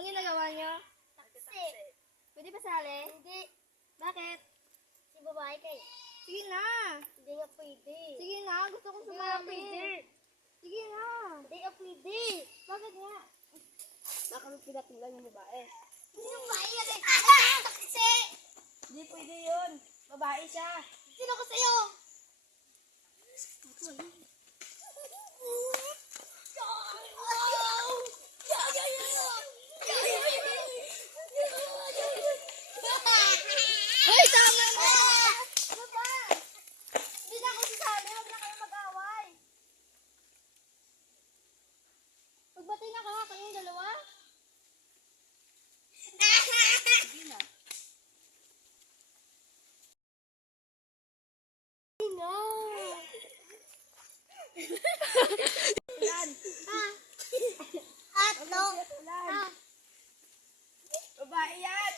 Anong ginagawa niyo? Taksi. Pwede pa sali? Hindi. Bakit? Si babae kayo. Sige na. Hindi nga pwede. Sige na, gusto kong Hindi nga sumali. pwede. Sige na. Hindi nga pwede. Bakit nga? Baka pinatulan yung babae. Hindi nga babae yan eh. Taksi. Hindi pwede yun. Babae siya. Sino ko sa'yo? Hoy, tama na! Ano ba? Hindi na ako sasali. Huwag na kayo mag-away. Magbati na ka, kayong dalawa. Sige na. No. Ulan. Hotdog. Ulan. Babae yan.